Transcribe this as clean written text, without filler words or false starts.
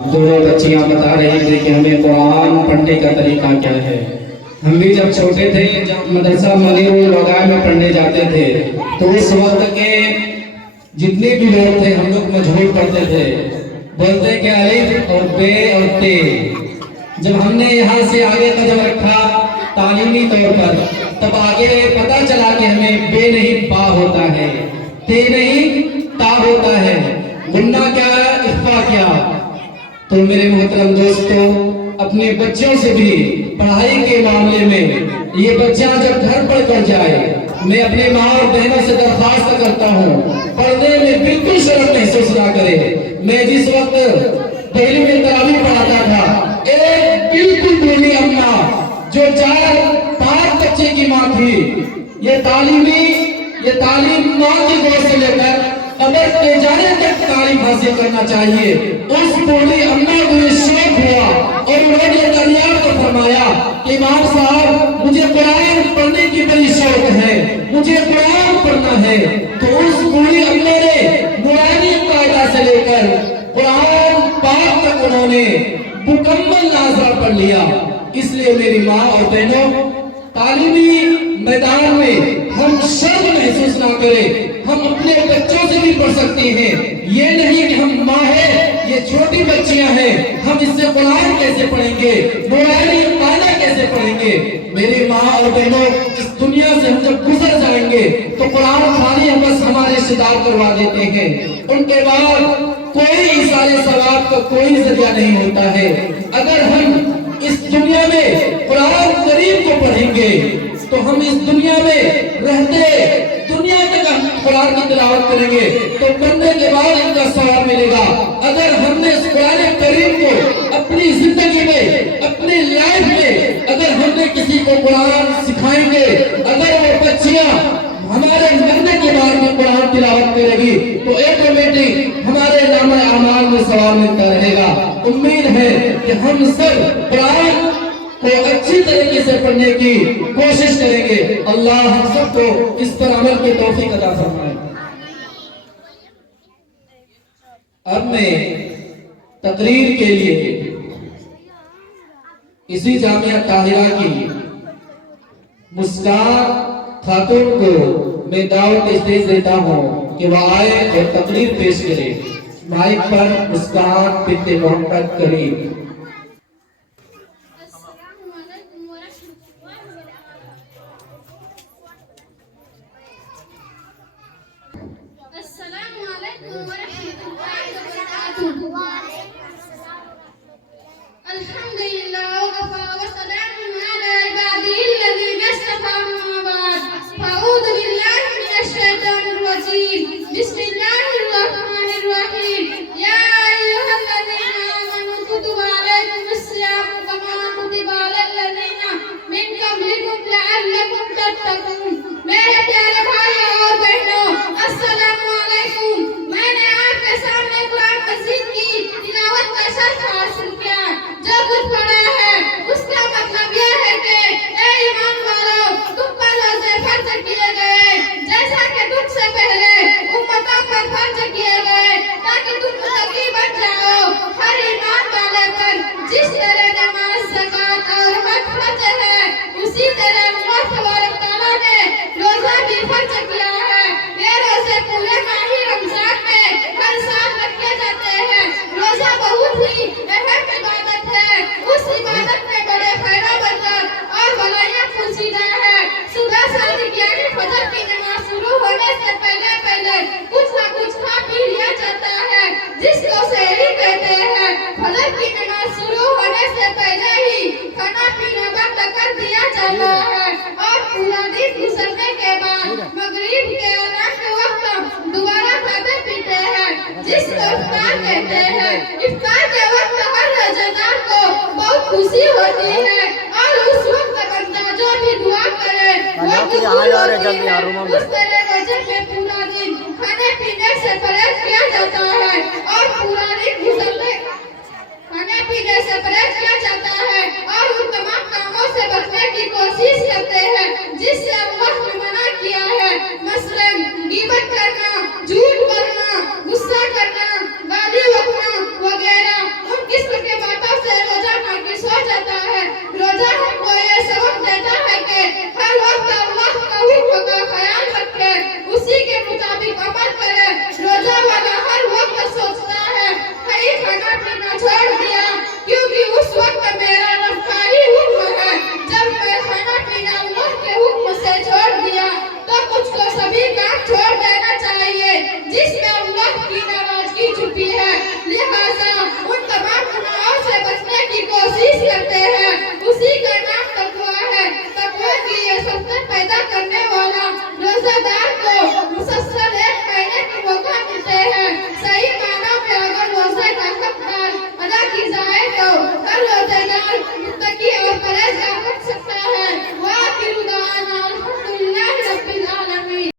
دونوں بچیاں بتا رہی تھی کہ ہمیں قرآن پڑھنے کا طریقہ کیا ہے۔ ہم بھی جب چھوٹے تھے، جب مدرسہ منیر الوداع میں پڑھنے جاتے تھے تو اس وقت کے جتنے بھی لوگ تھے ہم لوگ مجہول پڑھتے تھے، بولتے کہ الف اور بے اور تے۔ جب ہم نے یہاں سے آگے قدم رکھا تعلیمی طور پر، تب آگے پتہ چلا کہ ہمیں بے نہیں با ہوتا ہے، تے نہیں تا ہوتا ہے، غنہ کیا اخفا کیا۔ تو میرے محترم دوستو، اپنے بچوں سے بھی پڑھائی کے معاملے میں یہ بچہ جب گھر پڑھ کر جائے، میں اپنے ماں اور بہنوں سے درخواست کرتا ہوں پڑھنے میں بالکل شرم محسوس نہ کرے۔ میں جس وقت دہلی میں تراویح پڑھاتا تھا، ایک بالکل بوڑھی اماں جو 4-5 بچے کی ماں تھی، یہ تعلیم ماں کی گود سے لے کر قبر کے جانے تک تعلیم حاصل کرنا چاہیے۔ اس بوڑھی اماں کو یہ شوق ہوا اور انہوں نے دریافت فرمایا کہ امام صاحب مجھے قرآن پڑھنے کی بڑی شوق ہے، مجھے قرآن پڑھنا ہے۔ تو اس بوڑھی اماں نے نورانی قاعدہ سے لے کر قرآن پاک تک انہوں نے مکمل ناظرہ پڑھ لیا۔ اس لیے میری ماں اور بہنوں، تعلیمی میدان میں ہم شرم محسوس نہ کریں، ہم اپنے بچوں سے بھی پڑھ سکتے ہیں۔ یہ نہیں کہ ہم ماں ہیں، یہ چھوٹی بچیاں ہیں، ہم اس سے قرآن کیسے پڑھیں گے، نورانی قاعدہ کیسے پڑھیں گے۔ میری ماں اور بہنوں، اس دنیا سے ہم جب گزر جائیں گے تو قرآن خوانی ہم بس ہمارے رشتہ دار کروا دیتے ہیں، ان کے بعد کوئی ایصال ثواب کا کوئی ذریعہ نہیں ہوتا ہے۔ اگر ہم اس دنیا میں قرآن کریم کو پڑھیں گے تو ہم اس دنیا میں رہتے دنیا تک ہم قرآن کی تلاوت کریں گے تو پڑھنے کے بعد ان کا ثواب ملے گا۔ اگر ہم نے اس قرآن کریم کو اپنی زندگی میں، اپنی لائف میں اگر ہم نے کسی کو قرآن سکھائیں گے، اگر وہ بچیاں ہمارے مرنے کے بعد میں قرآن تلاوت کرے گی تو آٹومیٹک ہمارے نام اعمال میں ثواب ملتا رہے گا۔ امید ہے کہ ہم سب قرآن کو اچھی طریقے سے پڑھنے کی کوشش کریں گے۔ اللہ ہم سب کو اس پر عمل کی توفیق عطا فرمائے۔ اب میں تقریر کے لیے اسی جامعہ طاہرہ کی مسکان خاتون کو میں دعوت اسٹیج دیتا ہوں کہ وہ آئے اور تقریر پیش کرے۔ مائک پر مسکان بنت محمد کریم۔ السلام علیکم ورحمۃ اللہ وبرکاتہ۔ الحمدللہ وکفی وسلام علی عبادہ الذین اصطفی اما بعد۔ اعوذ باللہ من الشیطان الرجیم۔ بسم اللہ الرحمن الرحیم۔ یا ایھا الذین آمنوا کتب علیکم الصیام کما کتب علی الذین من قبلکم لعلکم تتقون۔ میرے پیارے بھائیوں اور بہنوں، السلام علیکم۔ میں نے آپ کے سامنے قرآن مجید کی تلاوت کا شرف حاصل کیا۔ جو کچھ پڑھا ہے اس کا مطلب یہ ہے کہ اے ایمان والو، تم پر روزے فرض کیے گئے جیسا کہ تم سے پہلے امتوں پر فرض کیے گئے تاکہ تم متقی بن جاؤ۔ ہر ایمان والے پر جس طرح نماز، زکوٰۃ اور حج فرض ہے، اسی طرح اللہ تبارک تعالیٰ نے روزہ بھی فرض کیا ہے۔ یہ روزے پورے ماہ رمضان میں ہر سال رکھے جاتے ہیں۔ روزہ بہت ہی اہم عبادت ہے۔ اس عبادت میں بڑے خیر و برکت اور بھلائیاں پوشیدہ ہے۔ صبح صادق یعنی فجر کی نماز شروع ہونے سے پہلے کچھ نہ کچھ کھا پی لیا جاتا ہے، جس کو سحری کہتے ہیں۔ فجر کی نماز شروع ہونے سے پہلے ہی کھانا پینا بند کر دیا جاتا ہے اور پورا دن گزرنے کے بعد مغرب کے اذان کے وقت دوبارہ کھاتے پیتے ہیں، جس کو افطار کہتے ہیں۔ افطار کے وقت ہر روزہ دار کو بہت خوشی ہوتی ہے اور اس وقت بندہ جو بھی دعا کرے وہ قبول ہوتی ہے۔ اس طرح رجب میں پورا دن کھانے پینے سے پرہیز کیا جاتا ہے اور پورا دن گزرنے کھانے پینے سے پرہیز کیا جاتا ہے اور ان تمام کاموں سے بچنے کی کوشش کرتے ہیں جس سے اللہ